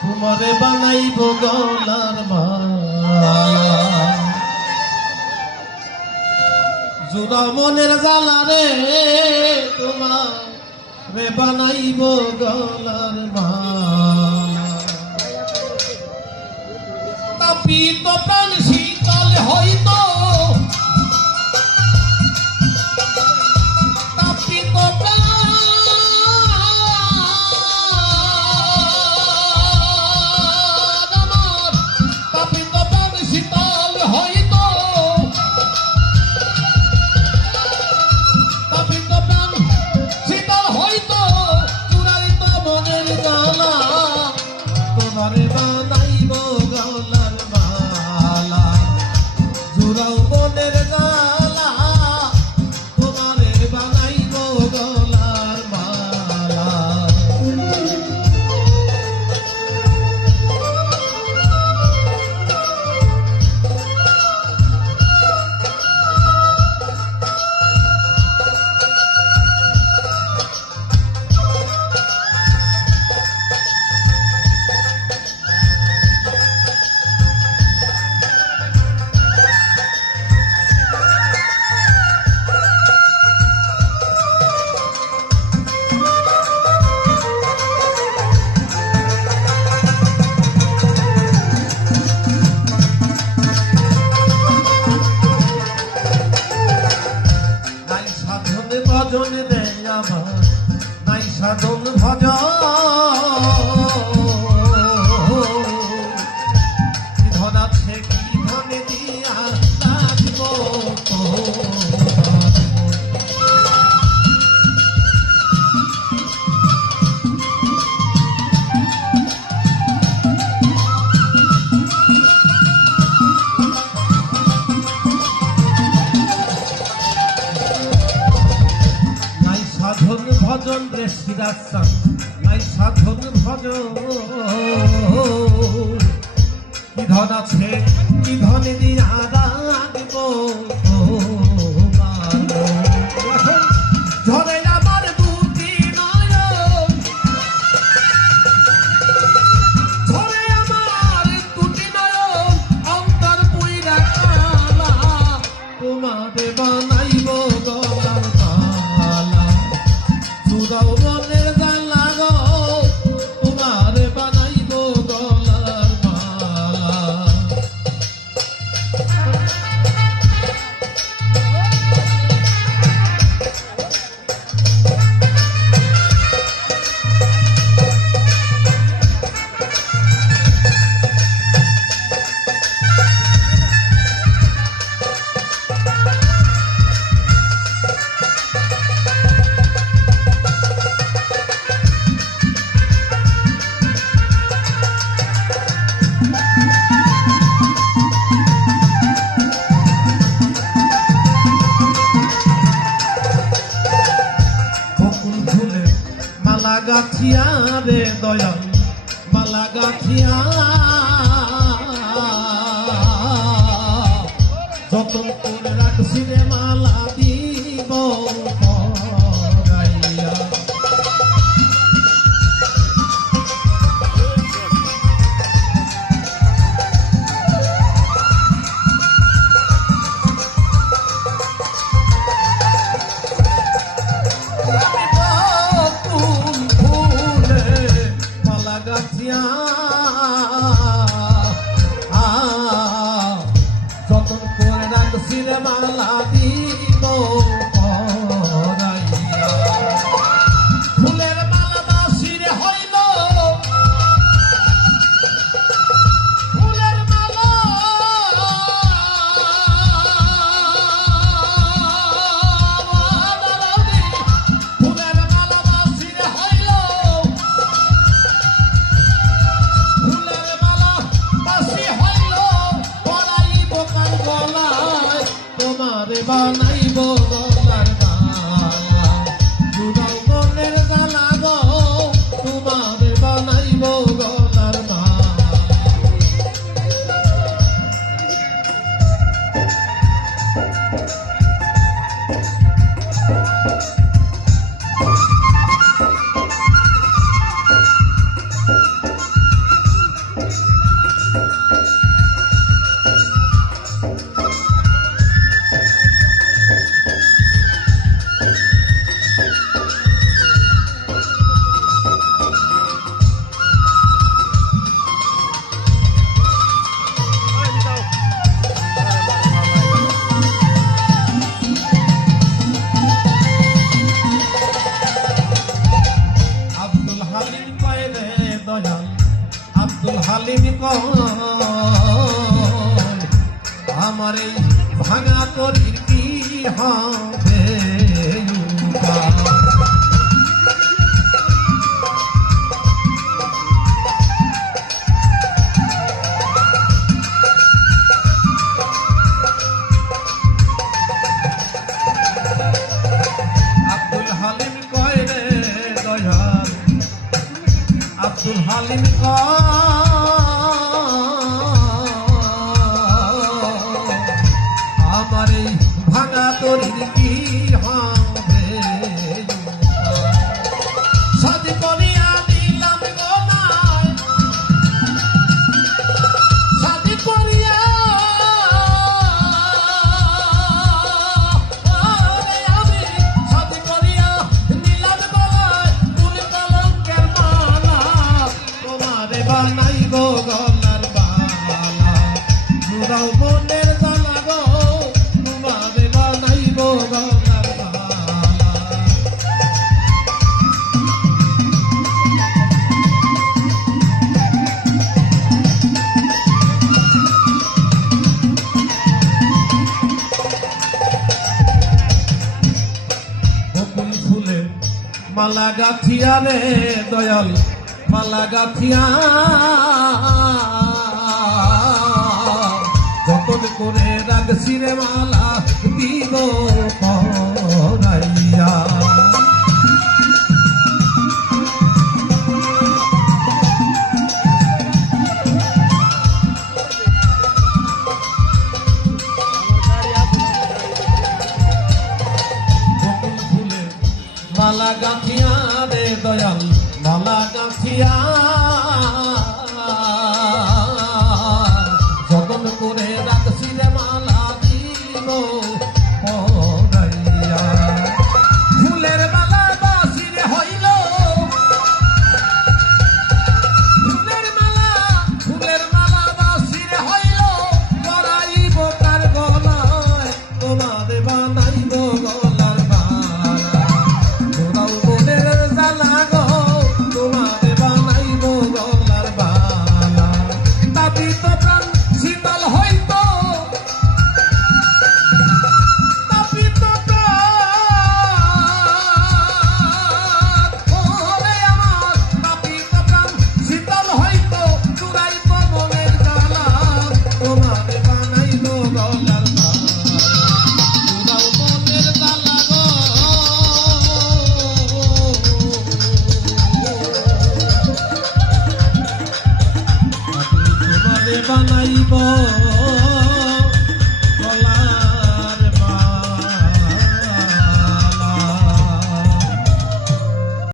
তোমারে বানাইব গলার জোড়া মনের জ্বালা রে, তোমার রে বানাইব গলার তাপিত প্রাণ শীতল হইতো ভজন রে সিরাসান নাই সাধন ভজন কি ধন আছে কি ধনে দিয়া দুটি তোমারে বানাইব গলার মালা গাছিয়া রে দয়াল মালা গাছিয়া যতন রাখছি রে মালা গাছিয়া বানাইব গলার আমার এই ভাঙা তরির কি হবে? আব্দুল হালিম কয় তোমারে গো গলার বালা। জুড়াও মনের জ্বালা গো তোমারে বানাই গো গলার মালা গাথিয়া দয়াল। মালা গাথিয়া। যতন করে রাখছি রে মালা দিব পরাইয়া। গাঁথিয়া যতন করে রাখছি রে মালা দিব ফুলের মালা বাসিরে হইল। ফুলের মালা ফুলের মালা বাসির হইল। পরাইব কার গলায় তোমারে বানাইব